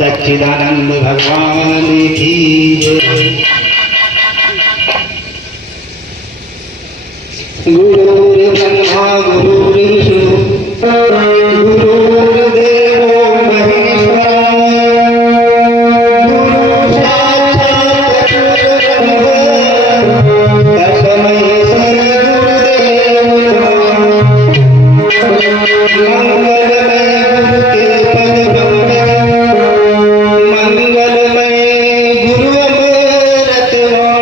सच्चिदानंद भगवान की जय। गुरुर्ब्रह्मा गुरुर्विष्णु गुरुर्देवो महेश्वरः गुरु साक्षात् परब्रह्म तस्मै श्री गुरुदेवाय नमः। मंगलमय गुरु अमृत वाणी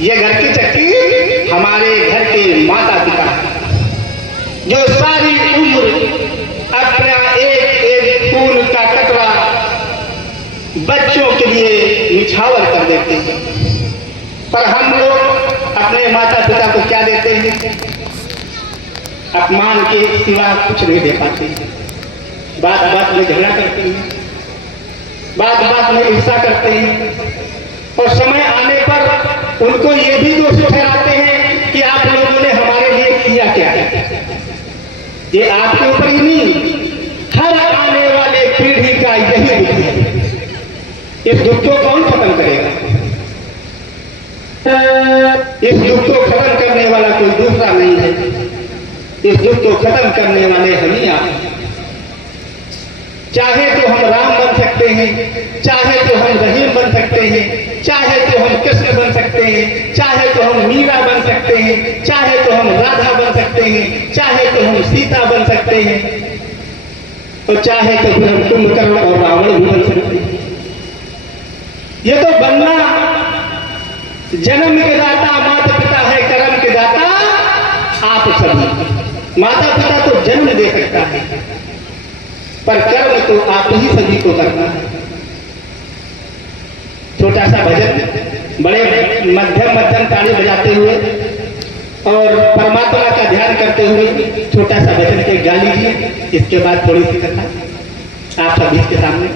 ये घर की चक्की हमारे घर के माता पिता जो सारी उम्र अपना एक एक खून का कतरा बच्चों के लिए निछावर कर देते हैं, पर हम लोग अपने माता पिता को क्या देते हैं? अपमान के सिवा कुछ नहीं दे पाते। बात बात में झगड़ा करते हैं, बात बात में ईर्ष्या करते हैं, और समय आने पर उनको ये भी दोषी ठहराते हैं कि आप लोगों ने हमारे लिए किया क्या। ये आपके ऊपर ही नहीं, हर आने वाले पीढ़ी का यही दुख है। इस दुख को कौन खत्म करेगा? इस दुख को खत्म करने वाला कोई दूसरा नहीं है। इस दुख को खत्म करने वाले हम ही आप हैं। चाहे तो हम राम बन सकते हैं, चाहे तो हम रहीम बन सकते हैं, चाहे तो हम कृष्ण बन सकते हैं, चाहे तो हम मीरा बन सकते हैं, चाहे तो हम राधा बन सकते हैं, चाहे तो हम सीता बन सकते हैं, और चाहे तो फिर हम कुंभकर्ण और रावण भी बन सकते हैं। ये तो बनना जन्म के दाता माता पिता है, कर्म के दाता आप सभी। माता पिता तो जन्म दे सकता है, पर कर्म तो आप ही सभी को करना है। छोटा सा भजन बड़े मध्यम ताली बजाते हुए और परमात्मा का ध्यान करते हुए छोटा सा भजन के गा लीजिए। इसके बाद थोड़ी सी कथा आप सभी के सामने,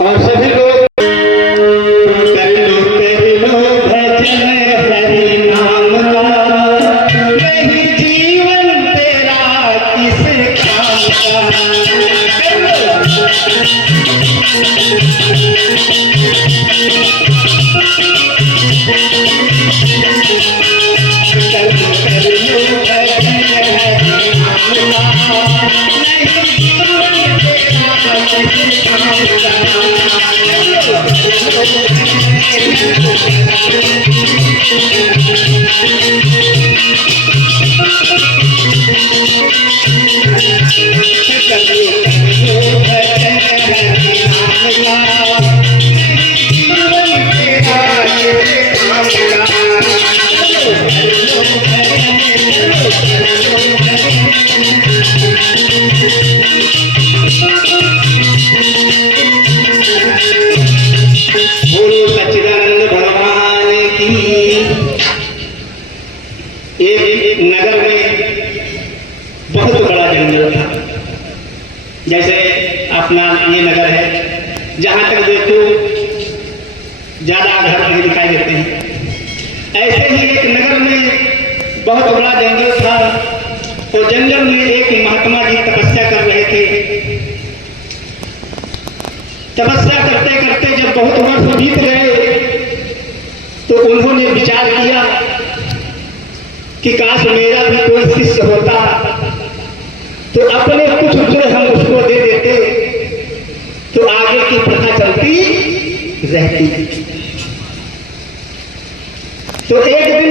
और सभी लोग एक नगर में बहुत बड़ा जंगल था। जैसे अपना ये नगर है, जहां तक देखो ज्यादा घर नहीं दिखाई देते हैं। ऐसे ही एक नगर में बहुत बड़ा जंगल था और जंगल में एक महात्मा जी तपस्या कर रहे थे। तपस्या करते करते जब बहुत वर्ष बीत गए तो उन्होंने विचार किया कि काश मेरा भी कोई शिष्य होता तो अपने कुछ जो हम उसको दे देते तो आगे की प्रथा चलती रहती। तो एक दिन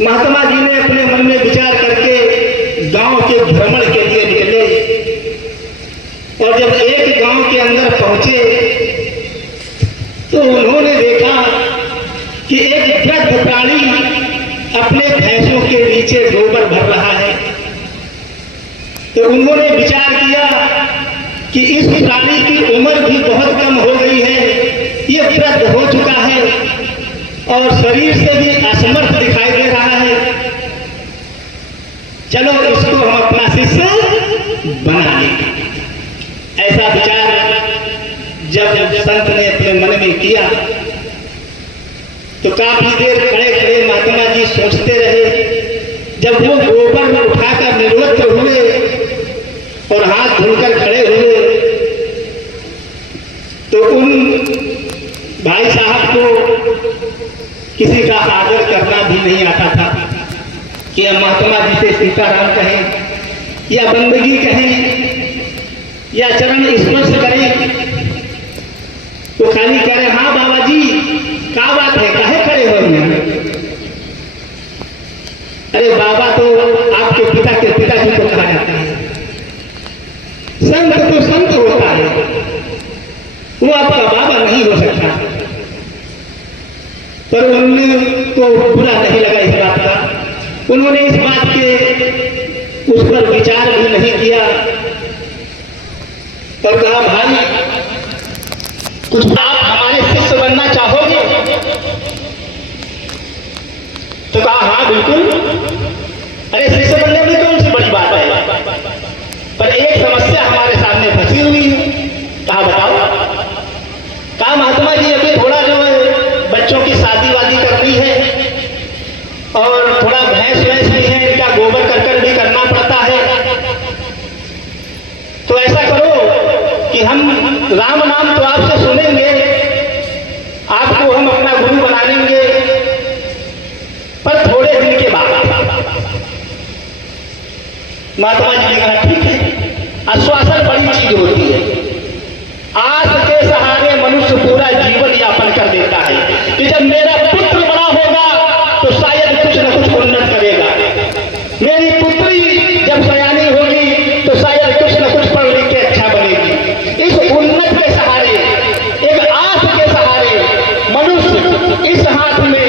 महात्मा जी ने अपने मन में विचार करके गांव के भ्रमण के लिए निकले और जब एक गांव के अंदर पहुंचे तो उन्होंने देखा कि एक वृद्ध प्राणी अपने भैंसों के नीचे गोबर भर रहा है। तो उन्होंने विचार किया कि इस प्राणी की उम्र भी बहुत कम हो गई है, ये वृद्ध हो चुका है और शरीर से भी असमर्थ दिखाई दे रहा है। चलो इसको हम अपना शिष्य बना लेंगे। ऐसा विचार जब संत ने अपने मन में किया तो काफी देर खड़े खड़े महात्मा जी सोचते रहे। जब वो गोबर उठाकर निवृत्त हुए और हाथ धुलकर खड़े हुए तो उन भाई साहब को किसी का आदर करना भी नहीं आता था कि हम महात्मा जी से सीताराम कहें या बंदगी कहें या चरण स्पर्श करें। तो खाली करें हाँ बाबा जी क्या बात है, काहे खड़े हो रहे? अरे बाबा तो आपके पिता के पिताजी को कहा जाता है, संत तो संत होता है, वो आपका बाबा नहीं हो सकता। पर उनको बुरा नहीं लगा इस बात का। उन्होंने इस बात के उस पर विचार भी नहीं किया और कहा भाई कुछ आप हमारे शिष्य बनना चाहोगे? तो कहा हाँ बिल्कुल। अरे शिष्य बनने में कौन सी बड़ी बात है, पर एक समस्या हमारे सामने फंसी हुई है। कहा बताओ। कहा महात्मा जी अभी थोड़ा जो है बच्चों की शादी वादी करनी है और थोड़ा भैंस वैंस भी है, इनका गोबर कर भी करना पड़ता है। तो ऐसा करो कि हम राम नाम तो आपसे सुनेंगे, आपको हम अपना गुरु बना लेंगे, पर थोड़े दिन के बाद। महात्मा जी ने कहा ठीक है। आश्वासन बड़ी चीज होती है। आस के सहारे मनुष्य पूरा जीवन यापन कर देता है कि जब मेरा पुत्र बड़ा होगा तो शायद कुछ न कुछ उन्नत करेगा, मेरी पुत्री जब सयानी होगी तो शायद कुछ न कुछ पढ़ लिख के अच्छा बनेगी। इस उन्नत के सहारे, एक आस के सहारे मनुष्य इस हाथ में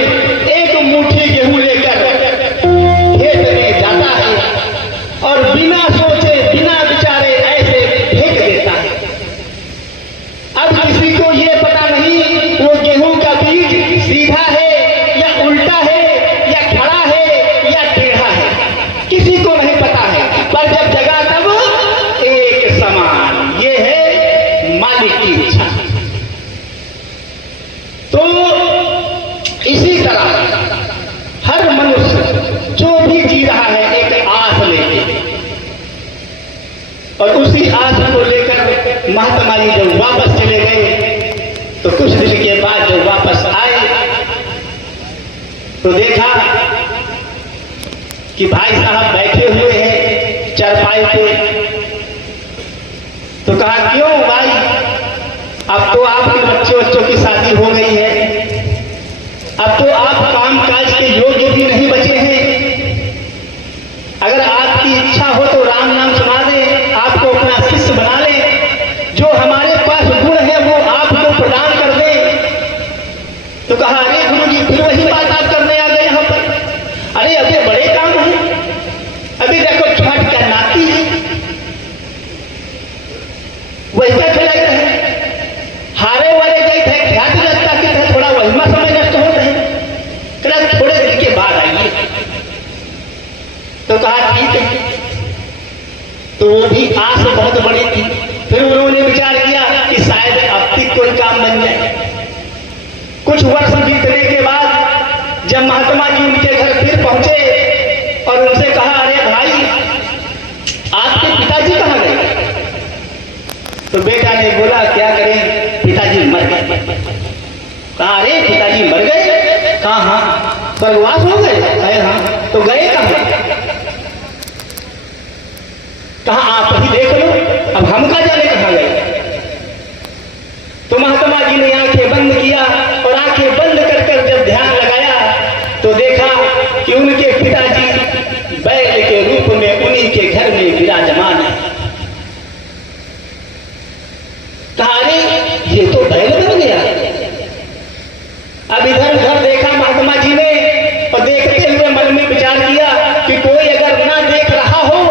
एक मुट्ठी गेहूं महात्मा जी जब वापस चले गए तो कुछ दिन के बाद जब वापस आए तो देखा कि भाई साहब बैठे हुए हैं चारपाई पे। तो कहा क्यों भाई, अब तो आपके बच्चों की शादी हो गई है, अब तो आप काम काज के योग्य भी नहीं बचे हैं। अगर आपकी इच्छा हो तो राम नाम सुना दे, आपको अपना शिष्य बना ले, जो हमारे पास गुण है वो आपको प्रदान कर दे। तो कहा अरे गुरु जी फिर वही बात आप करने आ गए यहाँ पर। अरे अभी बड़े काम है, अभी देखो छठ का नाती है, वही क्या खिलाई रहे, हारे वाले गए थे ख्याति लगता कि थे थोड़ा वहीमा समय नष्ट हो रहे, कल थोड़े दिन के बाद आइए। तो कहा ठीक है। तो वो भी आस बहुत बड़ी थी। फिर उन्होंने विचार किया कि शायद अब तक कोई काम बन जाए। कुछ वर्ष बीतने के बाद जब महात्मा जी उनके घर फिर पहुंचे और उनसे कहा अरे भाई आपके पिताजी कहाँ गए। तो बेटा ने बोला क्या करें, पिताजी मर गए। कहा अरे पिताजी मर गए, कहा हाँ स्वर्गवास हो गए, अरे हाँ तो गए कहाँ। कहा आप ही देख लो, अब हम का जाने कहाँ गए। तो महात्मा जी ने आंखें बंद किया और आंखें बंद कर जब ध्यान लगाया तो देखा कि उनके पिताजी बैल के रूप में उन्हीं के घर में विराजमान है। कहा अरे ये तो बैल बन गया। अब इधर उधर देखा महात्मा जी ने और देखते हुए मन में विचार किया कि कोई अगर ना देख रहा हो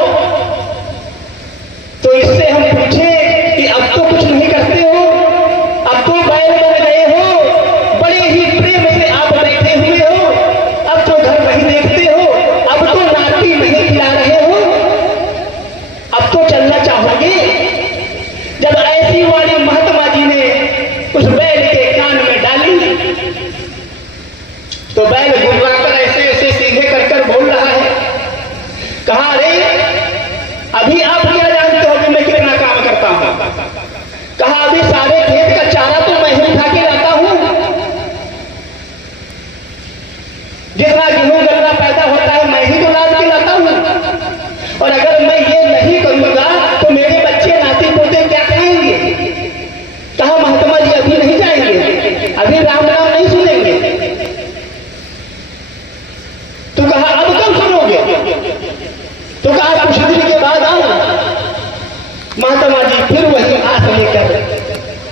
तो इससे हम पूछे कि अब तो कुछ नहीं करते हो, अब तो बैल बन गए हो, बड़े ही प्रेम से आप बैठे हुए हो, अब तो घर नहीं देखते हो, अब तो नाती नहीं खिला रहे हो, अब तो चलना चाहोगे। जब ऐसी वाली महात्मा जी ने उस बैल के कान में डाली तो बैल गुर्राकर ऐसे ऐसे सीधे कर बोल रहा है। कहा अरे अभी आप क्या जानते हो कि मैं कितना काम करता हूं। कहा अभी सारे खेत का चारा तो मैं ही उठा के लाता हूं, जितना गेहूं गन्ना पैदा होता है मैं ही तो लाद के लाता हूं। और अगर मैं ये नहीं करूंगा तो मेरे बच्चे नाती पोते क्या कहेंगे। कहा महात्मा जी अभी नहीं जाएंगे, अभी राम नाम नहीं सुनेंगे। तो कहा अब कब सुनोगे। तो कहा कुछ दिन के बाद आओ। महात्मा जी फिर वही आस लेकर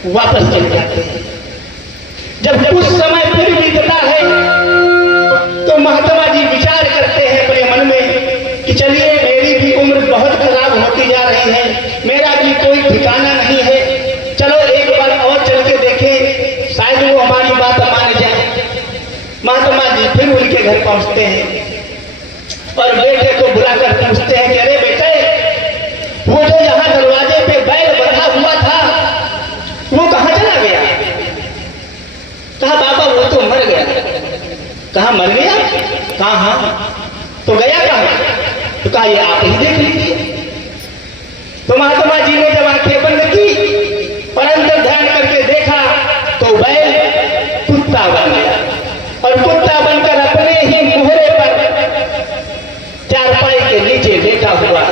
वापस चले जाते हैं। जब कुछ समय फिर बीतता है तो महात्मा जी विचार करते हैं अपने मन में कि चलिए मेरी भी उम्र बहुत खराब होती जा रही है, मेरा भी कोई ठिकाना नहीं है, चलो एक बार और चल के देखें, शायद वो हमारी बात मान जाए। महात्मा जी फिर उनके घर पहुंचते हैं और बेटे को बुलाकर पूछते हैं कि अरे बेटे वो जो यहाँ दरवाजे पे बैल बंधा हुआ था वो कहाँ चला गया। कहा बाबा वो तो मर गया। कहा मर गया। कहा हाँ। तो गया कहाँ। तो कहा ये आप ही देख लीजिए। तो महात्मा जी ने जब आंखें बंद की और अंदर ध्यान करके देखा तो बैल कुत्ता बन गया और कुत्ता बनकर अपने ही मोहरे पर चारपाई के नीचे लेटा हुआ।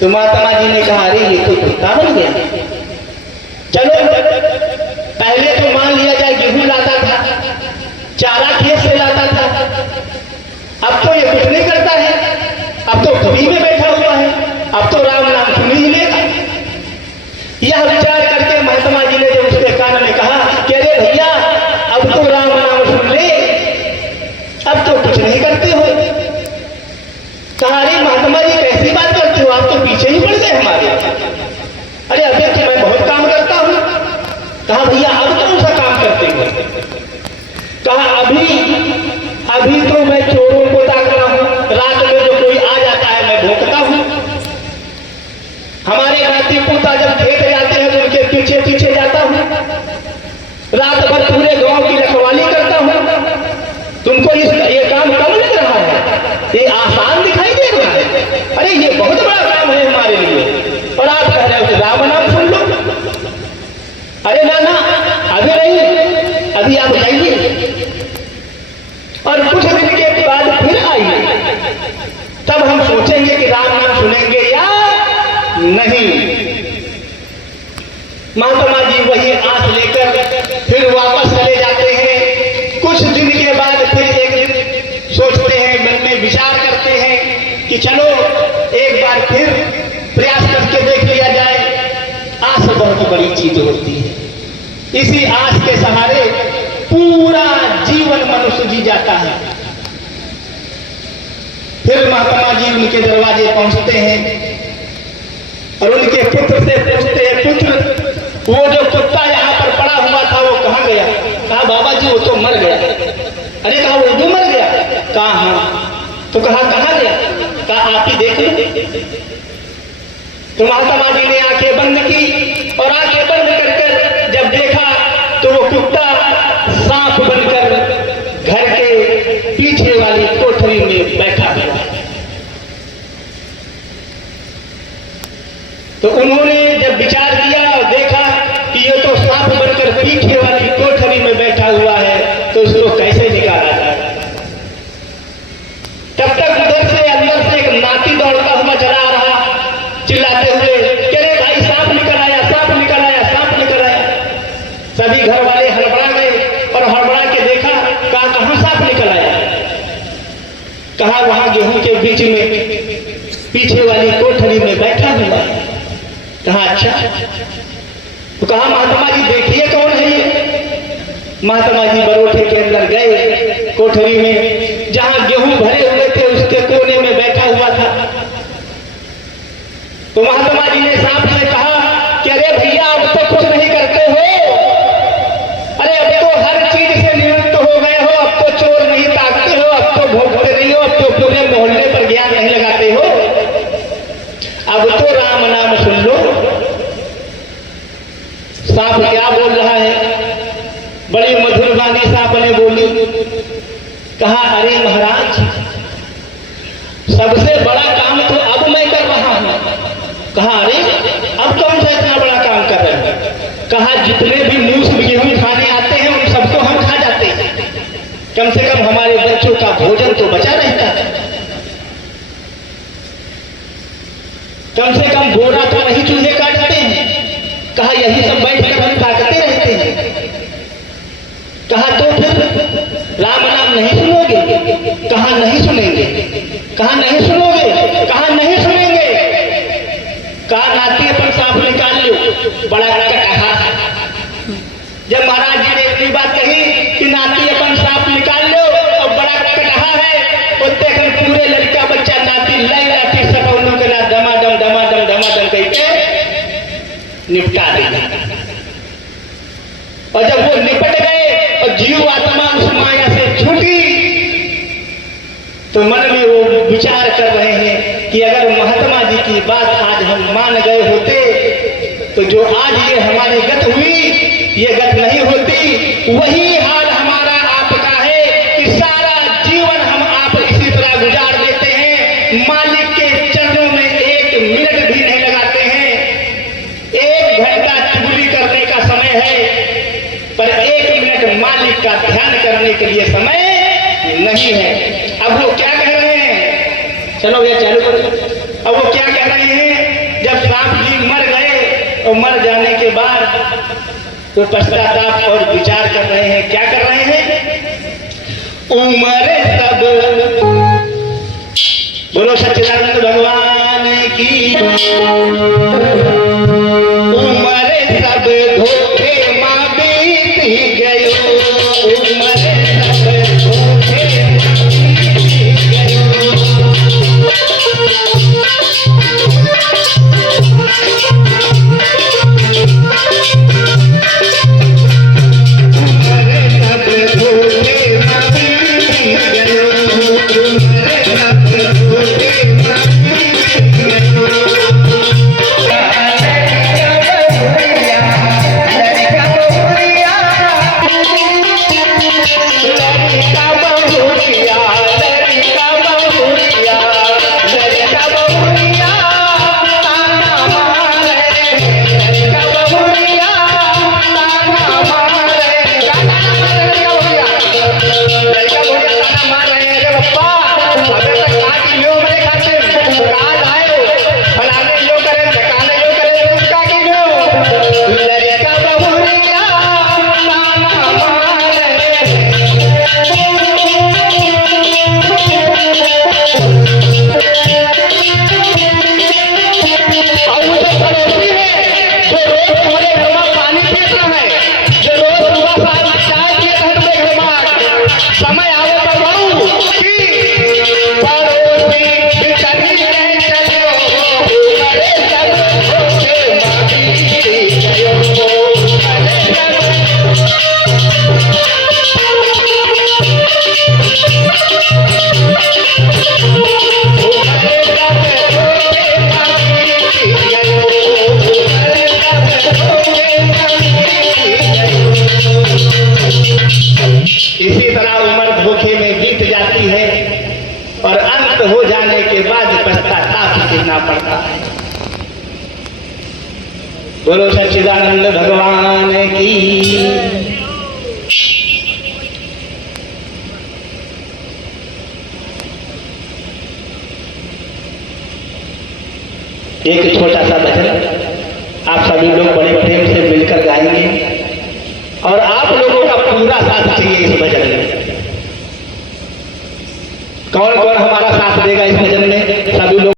तो महात्मा जी ने कहा अरे ये तो कुत्ता बन गया। चलो पहले तो मान लिया जाए गेहूं लाता था, चारा खेत से लाता था, अब तो ये कुछ नहीं करता है, अब तो कभी में बैठा हुआ है, अब तो राम नाम सुन ही लेगा। यह विचार करके महात्मा जी ने जब उसके कान में कहा कि अरे भैया अब तो राम नाम सुन ले, अब तो कुछ नहीं करते हो। कहा अरे महात्मा जी कैसी बात करते हो, आप तो पीछे ही पड़ गए हमारे। अरे अभी तो मैं बहुत काम करता हूं। कहा भैया अब कौन सा काम करते हो। कहा अभी तो मैं चोरों को ताकता हूं, रात में जो कोई आ जाता है मैं भोंकता हूं। हमारे नाती पोता जब खेत जाते हैं तो उनके पीछे पीछे जाता हूं, रात भर पूरे गांव की रखवाली करता हूं। तुमको ये काम कम लग रहा है, ये आसान दिखाई दे रहा है। अरे ये बहुत बड़ा काम है हमारे लिए और आप कह रहे हो कि राम तब हम सोचेंगे कि राम नाम सुनेंगे या नहीं। महात्मा जी वही आस लेकर फिर वापस चले जाते हैं। कुछ दिन के बाद फिर एक दिन सोचते हैं, मन में विचार करते हैं कि चलो एक बार फिर प्रयास करके देख लिया जाए। आस बहुत बड़ी चीज होती है। इसी आस के सहारे पूरा जीवन मनुष्य जी जाता है। फिर महात्मा जी उनके दरवाजे पहुंचते हैं और उनके पुत्र से पूछते हैं, पुत्र वो जो कुत्ता यहाँ पर पड़ा हुआ था वो कहाँ गया? कहा बाबा जी वो तो मर गया। अरे कहा वो भी मर गया? कहा हाँ। तो कहा कहाँ गया? कहा आप ही देख लो। तो महात्मा जी ने आंखें बंद की और आंखें बंद कर जब देखा तो वो कुत्ता सांप बनकर घर के पीछे वाली कोठरी में बैठा हुआ है। तो उन्होंने जब विचार किया और देखा कि ये तो सांप बनकर पीछे वाली कोठरी में बैठा हुआ है, तो इसको कैसे निकाला जाए? तब तक उधर से अंदर से एक नाती दौड़ता हुआ चला आ रहा, चिल्लाते हुए कि अरे भाई सांप निकल आया, सांप निकल आया, सांप निकल आया। सभी घर वाले हड़बड़ा गए और हड़बड़ा के देखा, कहा कहां सांप निकल आया? कहा वहां गेहूं के बीच में पीछे वाली कोठरी में बैठा हुआ है। कहा अच्छा। तो कहा महात्मा जी देखिए कौन है ये? महात्मा जी बरोठे के अंदर गए, कोठरी में जहां गेहूं भरे हुए थे उसके कोने में बैठा हुआ था। तो महात्मा जी ने सांप से कहा कि अरे भैया अब तो कुछ नहीं करते हो, अरे अब तो हर चीज से निवृत्त हो गए हो, अब तो चोर नहीं ताकते हो, अब तो भोगते नहीं हो, अब तो पूरे मोहल्ले पर ज्ञान नहीं लगाते हो, अब तो राम नाम सुन लो। सांप क्या बोल रहा है? बड़ी मधुर वाणी सांप ने बोली। कहा अरे महाराज सबसे बड़ा काम तो अब मैं कर रहा हूं। कहा अरे अब कौन सा इतना बड़ा काम कर रहे हैं? कहा जितने भी मूस गेहूं खाने आते हैं उन सबको हम खा जाते हैं, कम से कम हमारे बच्चों का भोजन तो बचा रहता है, कम से कम बोरा तो नहीं चूल्हे काटते हैं। कहा यही सब बैठ कर हम ताकते रहते हैं। कहा तो फिर राम नाम नहीं सुनोगे? कहा नहीं सुनेंगे। कहा नहीं सुनोगे? कहा नहीं सुनेंगे। कहा नाती अपन सांप निकाल लो, बड़ा कटहा। जब महाराज जी ने इतनी बात कही कि नाती अपन सांप निकाल लो और बड़ा कटहा है, और देखकर पूरे लड़का बच्चा नाती लय लाठी सटौनों के ना दमादम दमादम दमादम कहते निपटा देगा। और जब वो निपट गए और जीव आत्मा उस माया से छूटी, तो मन में वो विचार कर रहे हैं कि अगर महात्मा जी की बात आज हम मान गए होते तो जो आज ये हमारी गत हुई ये गत नहीं होती। वही हाल हमारा आपका है कि सारा जीवन हम आप इसी तरह गुजार देते हैं, मालिक के चरणों में एक मिनट भी नहीं लगाते हैं। 1 घंटा चुगली करने का समय है, पर 1 मिनट मालिक का ध्यान करने के लिए समय नहीं है। अब वो क्या कह रहे हैं? चलो ये चालू करो। अब वो क्या कह रहे हैं? जब सांप जी मर गए और मर जाने के बाद वो पश्चाताप और विचार कर रहे हैं। क्या कर रहे हैं? उम्र सब बोलो सच्चिदानंद भगवान की। उम्र सब धोखे मां बीती गयो, उम्र सब धोखे प्राप्त हो जाने के बाद पश्चाताप करना पड़ता है। बोलो सच्चिदानंद भगवान की। एक छोटा सा भजन आप सभी लोग बड़े प्रेम से मिलकर गाएंगे और आप लोगों का पूरा साथ चाहिए इस भजन में। कौन कौन हमारा साथ देगा इस भजन में? सभी लोग।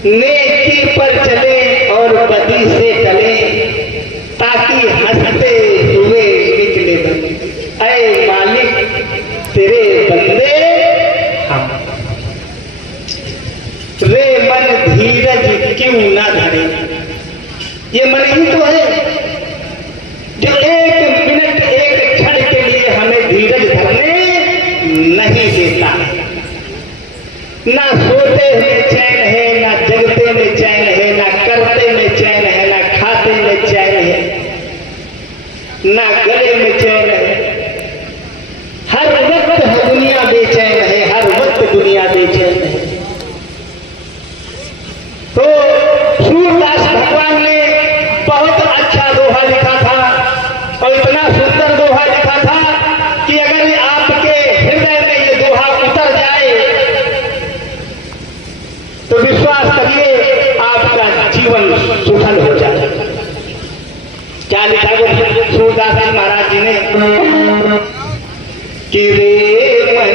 नेकी पर चले और बदी से टले, ताकि हंसते हुए निकले बंदे। ऐ मालिक तेरे बंदे हम, रे मन धीरज क्यों ना धरे। ये मन ही तो है जो एक मिनट एक क्षण के लिए हमें धीरज धरने नहीं देता है। ना सोते में चैन है, ना जगते में चैन है, ना करते में चैन है, ना खाते में चैन है, ना गले में चैन है। हर वक्त दुनिया बेचैन है, हर वक्त दुनिया बेचैन है। तो सूरदास भगवान ने बहुत अच्छा दोहा लिखा था और इतना सुंदर दोहा लिखा था कि अगर आपके हृदय में ये दोहा उतर जाए तो विश्वास करिए आपका जीवन सुफल हो जाए। क्या लिखा है सूरदास जी महाराज जी ने कि रे मन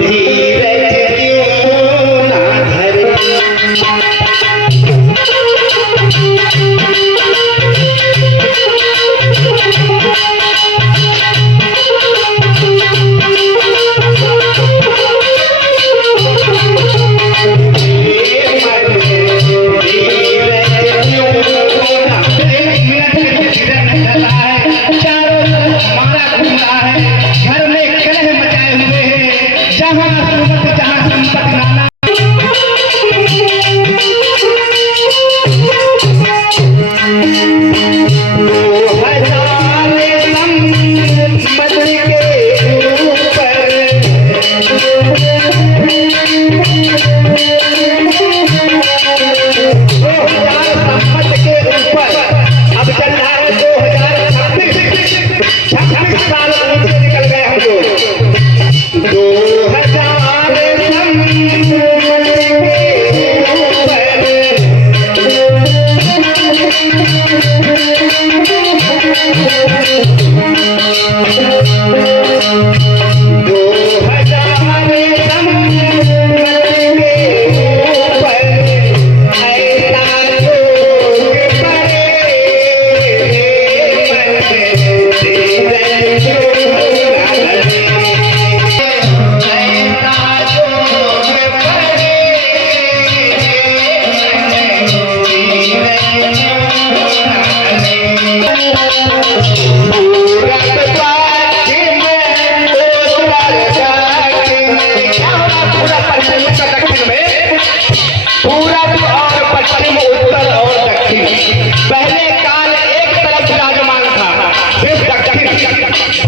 धीरज क्यों ना धरे। धीरज क्यों पहले काल एक तरफ विराजमान था, सिर्फ दक्षिण।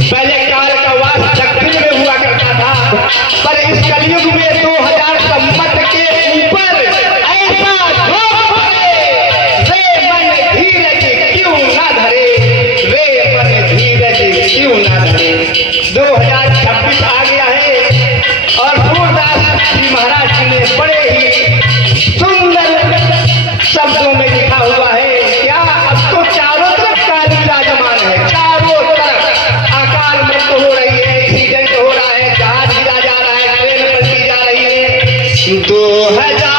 पहले काल का वास दक्षिण में हुआ करता था, पर इस कलयुग में 2000 सम्मत के ऊपर ऐसा जोर पड़े, रे मन धीरज क्यों ना धरे, रे मन धीरज क्यों ना धरे। 2026 आ गया है और सूरदास जी महाराज जी ने बड़े ही सुंदर शब्दों में लिखा हुआ है, क्या अब तो चारों तरफ काल विराजमान है, चारों तरफ आकाल मृत हो रही है, एक्सीडेंट हो रहा है, जहाज गिरा जा रहा है, ट्रेन पलटी जा रही है। 2000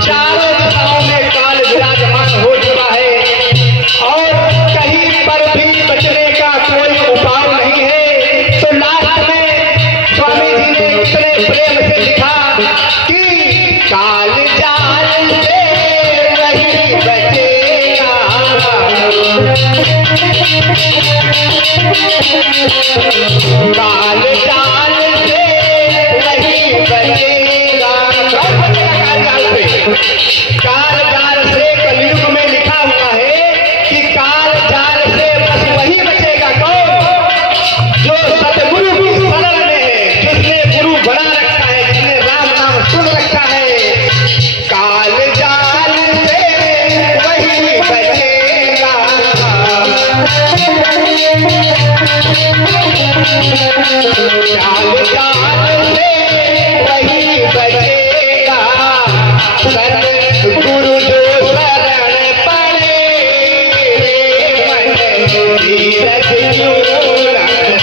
चारों दिशाओं में काल विराजमान हो चुका है और कहीं पर भी बचने का कोई उपाय नहीं है। तो लास्ट में स्वामी जी ने इतने प्रेम से लिखा कि काल जाल से नहीं बचेगा, काल जाल से नहीं बचेगा। काल जाल से कलयुग में लिखा हुआ है कि काल जाल से बस वही बचेगा कौन, जो सतगुरु की शरण में है, जिसने गुरु बना रखा है, जिसने राम नाम सुन रखा है। काल जाल से वही बचेगा, काल जाल से वही बचेगा। सतगुरु जो शरण पड़े, मन धीरज क्यों ना धरे।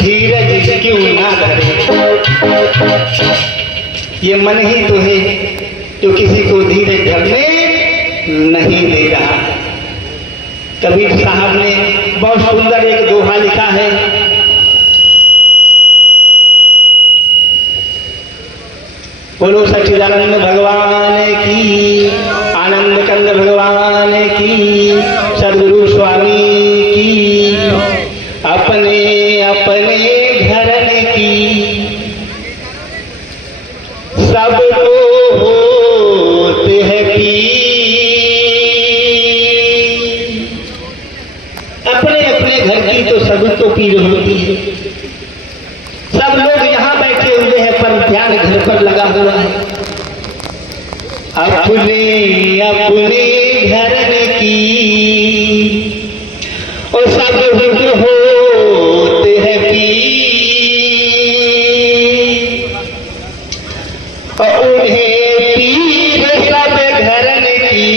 धीरज क्यों ना धरे। ये मन ही तो है जो किसी को धीरज धरने नहीं दे रहा। कबीर साहब ने बहुत सुंदर एक दोहा लिखा है, बोलो सच्चिदानंद भगवान की, आनंद कंद भगवान की, सदगुरु स्वामी की। अपने अपने घरन की सबको होते हैं पीर, अपने अपने घर की तो सबको पीर होती है। सब लोग यहाँ बैठे हुए हैं पर ध्यान घर पर लगा हुआ है। अपने अपने घरन की और सब होते हैं पीर, और उन्हें पीर सब घरन की।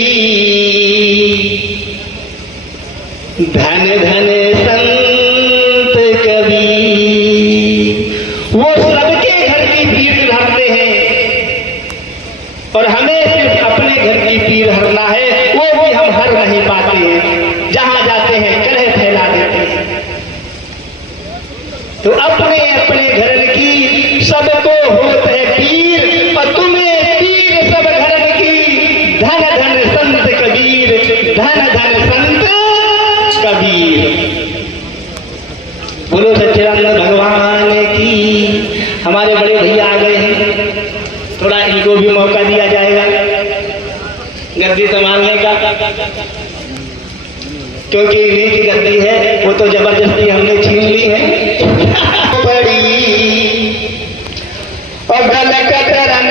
धन धन संत कबीर, वो सबके घर की पीर धरते हैं और हमें सिर्फ अपने घर की पीर हरना है। वो भी हम हर नहीं पाते हैं। जहाँ जाते हैं धन धन संत कबीर। बोलो सच्चिदानंद भगवान की। हमारे बड़े भैया आ गए हैं, थोड़ा इनको भी मौका दिया जाएगा गद्दी संभालने का, क्योंकि इन्हीं की गद्दी है, वो तो जबरदस्ती हमने छीन ली है। पड़ी और गल कतरन